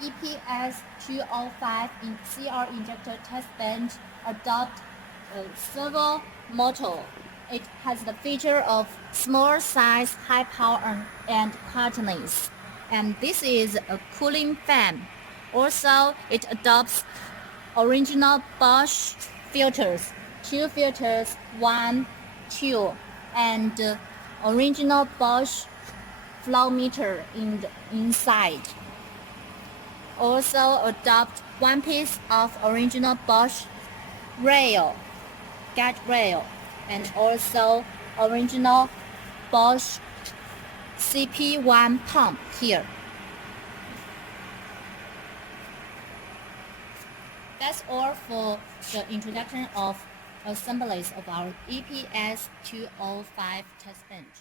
EPS205 CR injector test bench adopt a servo motor. It has the feature of small size, high power, and hardness. And this is a cooling fan. Also, it adopts original BOSCH filters, two filters, one, two, and original BOSCH flow meter inside. Also adopt one piece of original BOSCH guide rail, and also original BOSCH CP1 pump here. That's all for the introduction of assemblies of our EPS205 test bench.